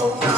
Oh,